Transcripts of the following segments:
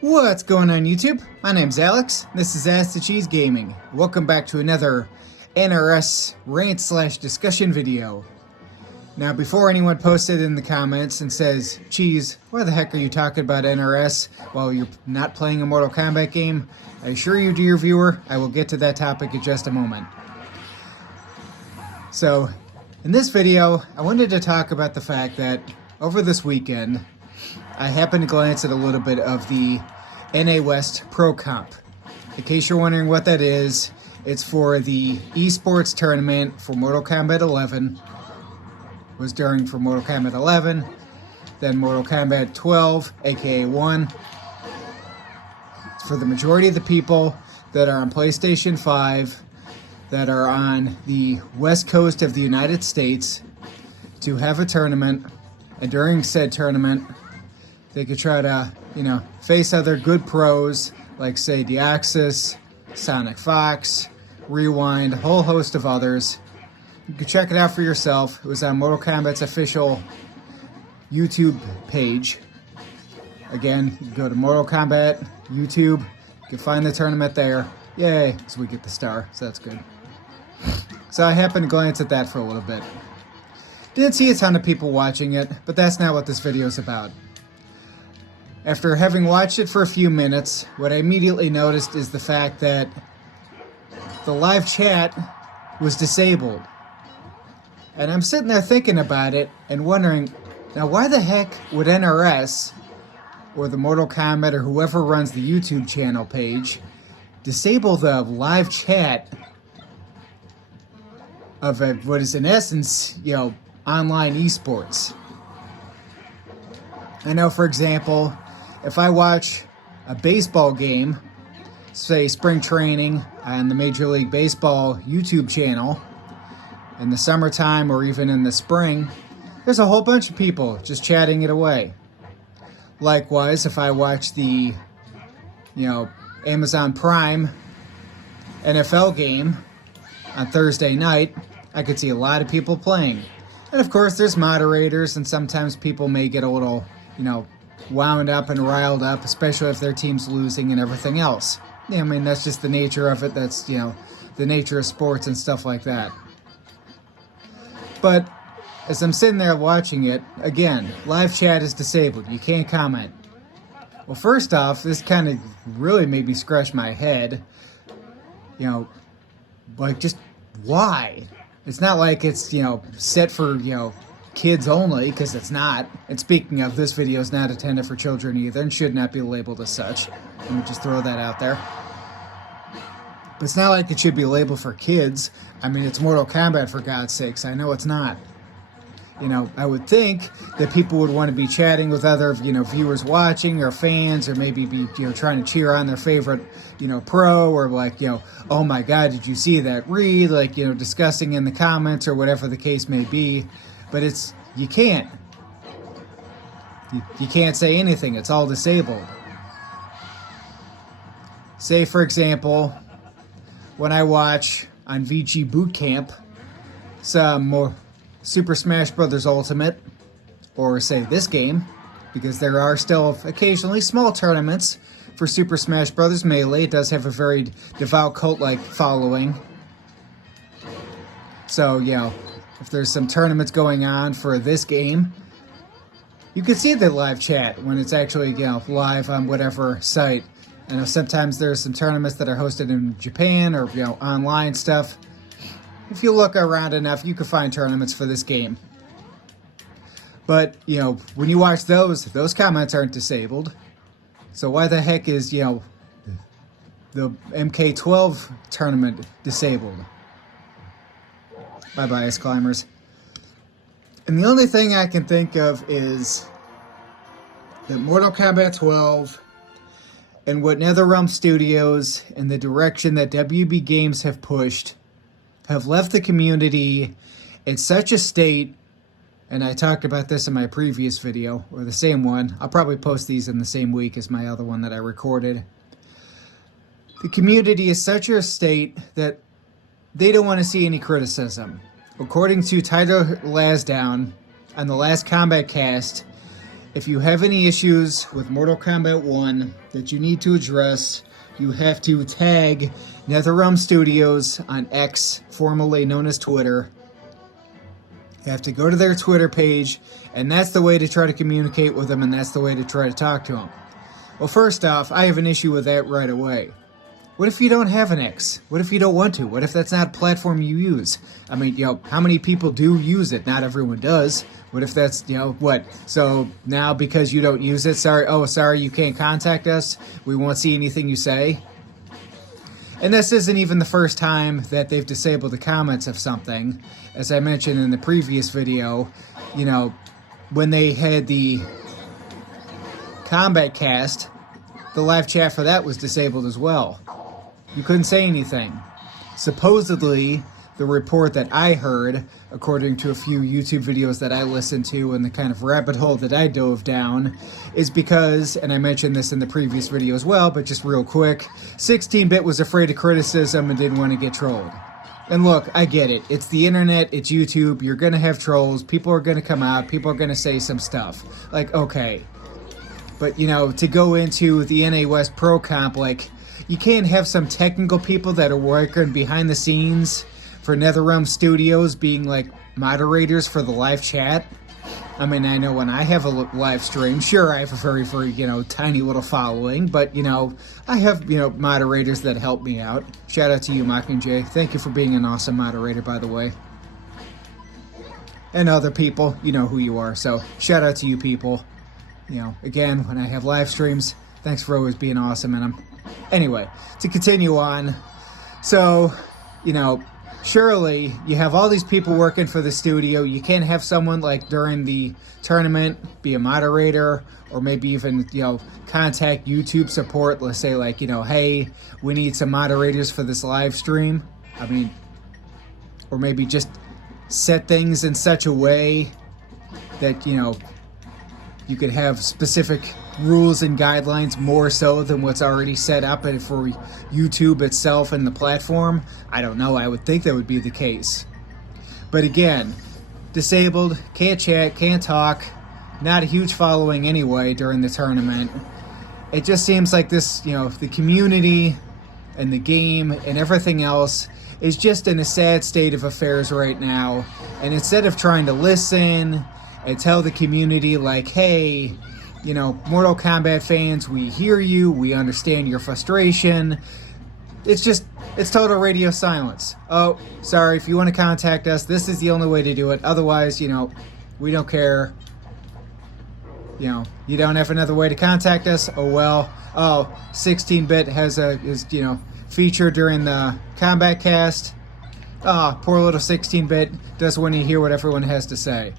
What's going on YouTube? My name's Alex, this is Ask the Cheese Gaming. Welcome back to another NRS rant/discussion video. Now before anyone posted in the comments and says, Cheese, why the heck are you talking about NRS while you're not playing a Mortal Kombat game? I assure you, dear viewer, I will get to that topic in just a moment. So, in this video, I wanted to talk about the fact that over this weekend, I happened to glance at a little bit of the NA West Pro Comp. In case you're wondering what that is, it's for the esports tournament for Mortal Kombat 11. It was during for Mortal Kombat 11, then Mortal Kombat 12, aka 1. It's for the majority of the people that are on PlayStation 5, that are on the west coast of the United States, to have a tournament, and during said tournament, they could try to, face other good pros, like say Deoxys, Sonic Fox, Rewind, a whole host of others. You can check it out for yourself. It was on Mortal Kombat's official YouTube page. Again, you can go to Mortal Kombat YouTube. You can find the tournament there. Yay, so we get the star, so that's good. So I happened to glance at that for a little bit. Didn't see a ton of people watching it, but that's not what this video is about. After having watched it for a few minutes, what I immediately noticed is the fact that the live chat was disabled. And I'm sitting there thinking about it and wondering, now why the heck would NRS or the Mortal Kombat or whoever runs the YouTube channel page disable the live chat of what is in essence, online esports? I know, for example, if I watch a baseball game, say spring training on the Major League Baseball YouTube channel, in the summertime or even in the spring, there's a whole bunch of people just chatting it away. Likewise, if I watch the, Amazon Prime NFL game on Thursday night, I could see a lot of people playing. And of course, there's moderators, and sometimes people may get a little, wound up and riled up, especially if their team's losing and everything else. I mean, that's just the nature of it. That's, the nature of sports and stuff like that. But as I'm sitting there watching it, again, live chat is disabled. You can't comment. Well, first off, this kind of really made me scratch my head. Just why? It's not like it's, set for, kids only, because it's not. And speaking of, this video is not intended for children either and should not be labeled as such. Let me just throw that out there. But it's not like it should be labeled for kids. I mean, it's Mortal Kombat, for God's sakes. I know it's not. I would think that people would want to be chatting with other, viewers watching or fans, or maybe be, trying to cheer on their favorite, pro, or like, oh my God, did you see that read? Like, discussing in the comments or whatever the case may be. But you can't. You can't say anything. It's all disabled. Say, for example, when I watch on VG Bootcamp some more Super Smash Bros. Ultimate, or say this game, because there are still occasionally small tournaments for Super Smash Bros. Melee. It does have a very devout cult-like following. So, if there's some tournaments going on for this game, you can see the live chat when it's actually, live on whatever site. I know sometimes there's some tournaments that are hosted in Japan or, online stuff. If you look around enough, you can find tournaments for this game. But, when you watch those comments aren't disabled. So why the heck is, the MK12 tournament disabled? Bye-bye, Ice Climbers. And the only thing I can think of is that Mortal Kombat 12 and what NetherRealm Studios and the direction that WB Games have pushed have left the community in such a state, and I talked about this in my previous video, or the same one. I'll probably post these in the same week as my other one that I recorded. The community is such a state that they don't want to see any criticism. According to Tyler Lasdown on the last Combat Cast, if you have any issues with Mortal Kombat 1 that you need to address, you have to tag NetherRealm Studios on X, formerly known as Twitter. You have to go to their Twitter page, and that's the way to try to communicate with them, and that's the way to try to talk to them. Well, first off, I have an issue with that right away. What if you don't have an X? What if you don't want to? What if that's not a platform you use? I mean, how many people do use it? Not everyone does. What if that's, what? So now because you don't use it, sorry, you can't contact us. We won't see anything you say. And this isn't even the first time that they've disabled the comments of something. As I mentioned in the previous video, when they had the Combat Cast, the live chat for that was disabled as well. You couldn't say anything. Supposedly, the report that I heard, according to a few YouTube videos that I listened to and the kind of rabbit hole that I dove down, is because, and I mentioned this in the previous video as well, but just real quick, 16-bit was afraid of criticism and didn't want to get trolled. And look, I get it. It's the internet, it's YouTube, you're going to have trolls, people are going to come out, people are going to say some stuff. Like, okay. But, to go into the NA West Pro Comp, you can't have some technical people that are working behind the scenes for NetherRealm Studios being, moderators for the live chat. I mean, I know when I have a live stream, sure, I have a very, very, tiny little following, but, I have, moderators that help me out. Shout out to you, Mockingjay. Thank you for being an awesome moderator, by the way. And other people, you know who you are, so shout out to you people. Again, when I have live streams, thanks for always being awesome in them. Anyway, to continue on, so, surely you have all these people working for the studio. You can't have someone during the tournament be a moderator, or maybe even, contact YouTube support. Let's say hey, we need some moderators for this live stream. I mean, or maybe just set things in such a way that, you could have specific rules and guidelines more so than what's already set up and for YouTube itself and the platform. I don't know. I would think that would be the case. But again, disabled, can't chat, can't talk, not a huge following anyway during the tournament. It just seems like this, the community and the game and everything else is just in a sad state of affairs right now. And instead of trying to listen and tell the community hey, Mortal Kombat fans, we hear you, we understand your frustration. It's total radio silence. Oh, sorry, if you want to contact us, this is the only way to do it. Otherwise, we don't care. You don't have another way to contact us? Oh, well. Oh, 16-bit is featured during the Combat Cast. Oh, poor little 16-bit doesn't want to hear what everyone has to say.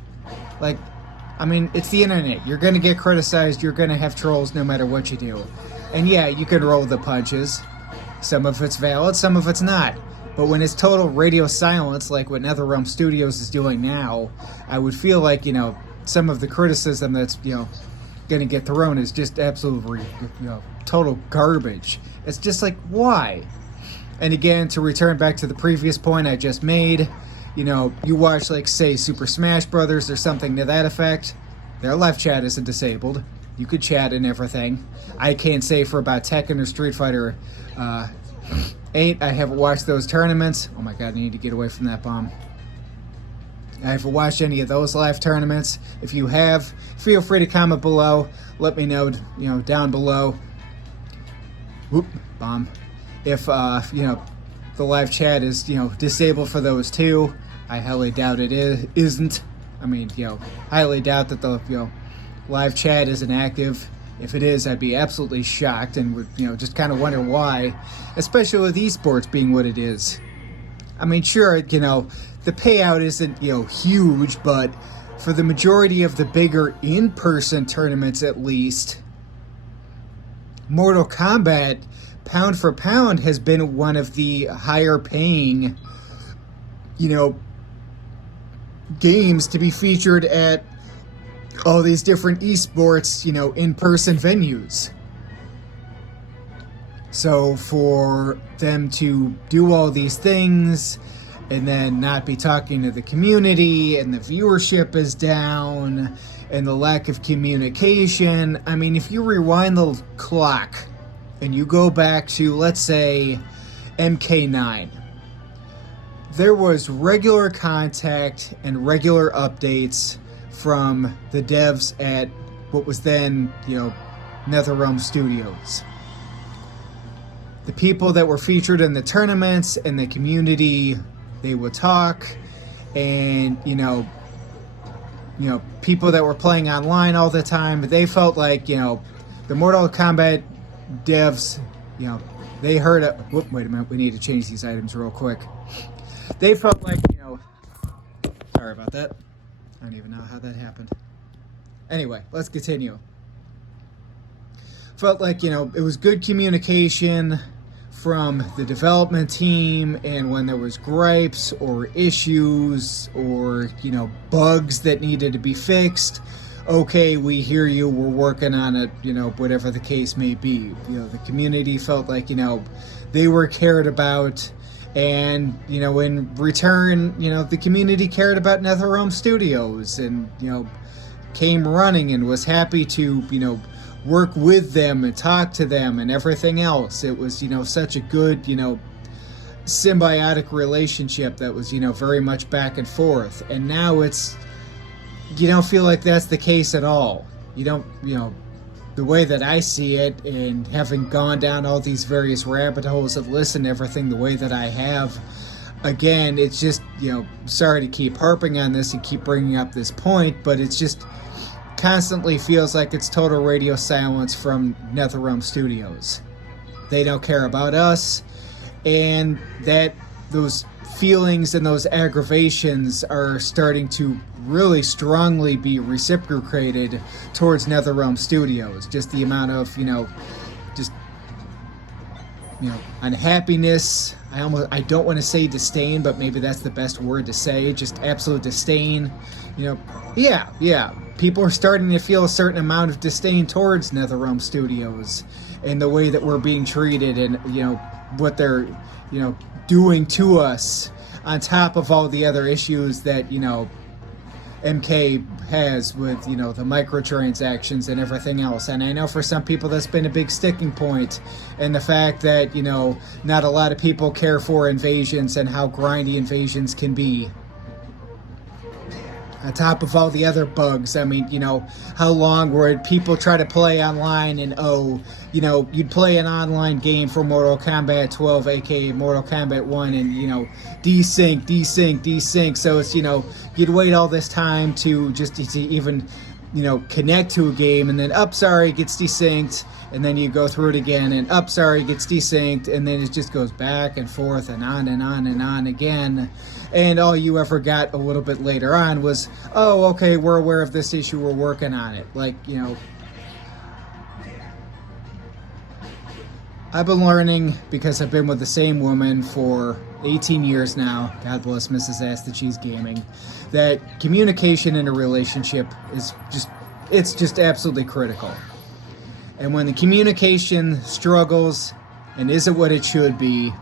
It's the internet. You're going to get criticized. You're going to have trolls no matter what you do. And yeah, you can roll the punches. Some of it's valid, some of it's not. But when it's total radio silence, like what NetherRealm Studios is doing now, I would feel some of the criticism that's, going to get thrown is just absolutely, total garbage. It's just why? And again, to return back to the previous point I just made, you watch, say, Super Smash Brothers or something to that effect, their live chat isn't disabled. You could chat and everything. I can't say for about Tekken or Street Fighter 8. I haven't watched those tournaments. Oh my god, I need to get away from that bomb. I haven't watched any of those live tournaments. If you have, feel free to comment below. Let me know, down below. Whoop, bomb. If, the live chat is, disabled for those too. I highly doubt it isn't. I mean, highly doubt that the, live chat isn't active. If it is, I'd be absolutely shocked and would, just kind of wonder why, especially with esports being what it is. I mean, sure, the payout isn't, huge, but for the majority of the bigger in-person tournaments at least, Mortal Kombat, pound for pound, has been one of the higher paying, games to be featured at all these different esports, in-person venues. So for them to do all these things and then not be talking to the community and the viewership is down and the lack of communication. I mean, if you rewind the clock and you go back to, let's say, MK9, there was regular contact and regular updates from the devs at what was then, NetherRealm Studios. The people that were featured in the tournaments and the community, they would talk, and people that were playing online all the time, they felt like, the Mortal Kombat devs, they heard it. Whoop, wait a minute, we need to change these items real quick. They felt like, sorry about that. I don't even know how that happened. Anyway, let's continue. Felt like, it was good communication from the development team, and when there was gripes or issues or, bugs that needed to be fixed, okay, we hear you, we're working on it, whatever the case may be. The community felt like, they were cared about, and, in return, the community cared about NetherRealm Studios and, came running and was happy to, work with them and talk to them and everything else. It was, such a good, symbiotic relationship that was, very much back and forth. And now you don't feel like that's the case at all. You don't, the way that I see it, and having gone down all these various rabbit holes and listened to everything the way that I have, again, it's just, sorry to keep harping on this and keep bringing up this point, but it's just constantly feels like it's total radio silence from NetherRealm Studios. They don't care about us, and that those feelings and those aggravations are starting to really strongly be reciprocated towards NetherRealm Studios. Just the amount of, unhappiness. I don't want to say disdain, but maybe that's the best word to say. Just absolute disdain. Yeah. People are starting to feel a certain amount of disdain towards NetherRealm Studios and the way that we're being treated, and what they're doing to us, on top of all the other issues that MK has with the microtransactions and everything else. And I know for some people that's been a big sticking point, and the fact that not a lot of people care for invasions and how grindy invasions can be. On top of all the other bugs, I mean, how long would people try to play online, and you'd play an online game for Mortal Kombat 12, aka Mortal Kombat 1, and desync. So it's you'd wait all this time to even connect to a game, and then sorry, it gets desynced, and then you go through it again, and sorry, it gets desynced, and then it just goes back and forth and on and on and on again. And all you ever got a little bit later on was, oh, okay, we're aware of this issue, we're working on it. Like, I've been learning, because I've been with the same woman for 18 years now, God bless Mrs. Ass that she's gaming, that communication in a relationship is just absolutely critical. And when the communication struggles and isn't what it should be,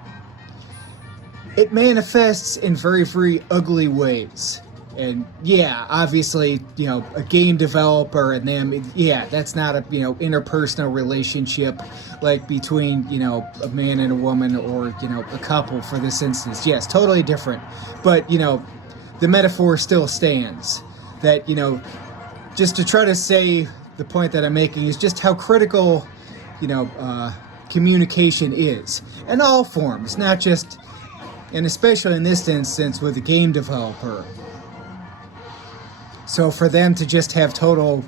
it manifests in very, very ugly ways. And yeah, obviously, a game developer and them, that's not a, interpersonal relationship like between, a man and a woman, or, a couple for this instance. Yes, totally different. But, the metaphor still stands. That, just to try to say the point that I'm making is just how critical, communication is. In all forms, not just, and especially in this instance with a game developer. So for them to just have total,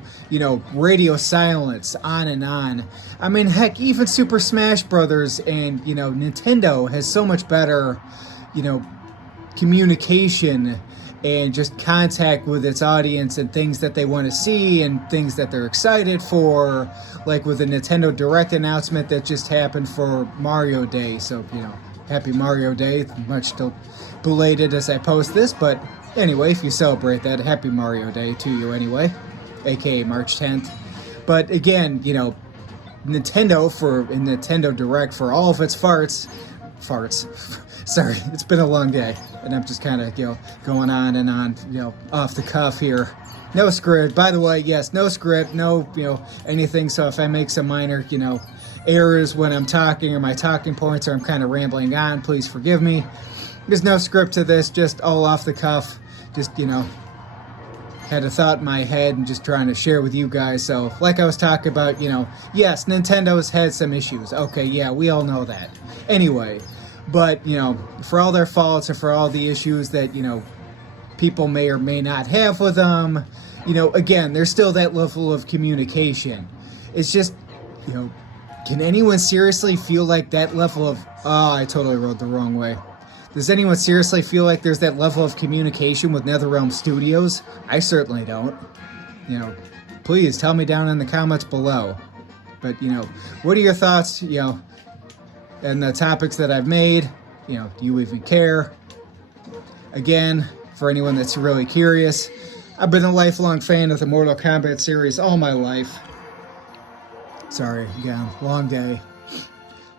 radio silence on and on. I mean, heck, even Super Smash Brothers and, Nintendo has so much better, communication and just contact with its audience and things that they want to see and things that they're excited for, like with the Nintendo Direct announcement that just happened for Mario Day. So, happy Mario Day, much still belated as I post this, but anyway, if you celebrate that, happy Mario Day to you anyway, aka March 10th. But again, Nintendo Direct, for all of its farts, sorry, it's been a long day, and I'm just kind of, going on and on, off the cuff here. No script. By the way, yes, no script, no, anything. So if I make some minor, errors when I'm talking or my talking points or I'm kind of rambling on, please forgive me. There's no script to this, just all off the cuff. Just, had a thought in my head and just trying to share with you guys. So, like I was talking about, yes, Nintendo's had some issues. Okay, yeah, we all know that. Anyway, but, for all their faults and for all the issues that, people may or may not have with them, again, there's still that level of communication. It's just, can anyone seriously feel like that level of, oh, I totally wrote the wrong way. Does anyone seriously feel like there's that level of communication with NetherRealm Studios? I certainly don't. Please tell me down in the comments below. But, what are your thoughts, and the topics that I've made? Do you even care? Again, for anyone that's really curious, I've been a lifelong fan of the Mortal Kombat series all my life. Sorry, again, long day.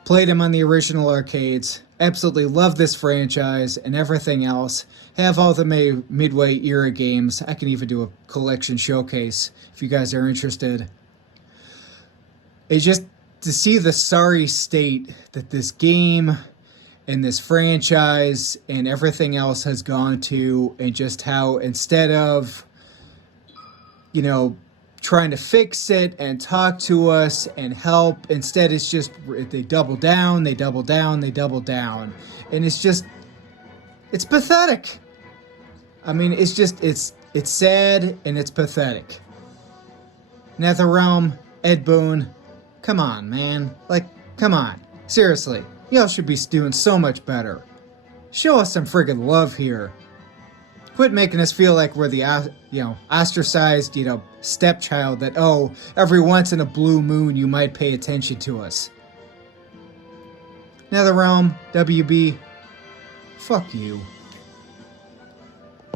Played them on the original arcades. Absolutely love this franchise and everything else. Have all the Midway era games. I can even do a collection showcase if you guys are interested. It's just to see the sorry state that this game and this franchise and everything else has gone to, and just how instead of, trying to fix it and talk to us and help, instead it's just they double down. And it's pathetic. I mean, it's sad and it's pathetic. NetherRealm, Ed Boon, come on, man. Come on. Seriously, y'all should be doing so much better. Show us some friggin' love here. Quit making us feel like we're the, ostracized, stepchild that, every once in a blue moon you might pay attention to us. NetherRealm, WB, fuck you.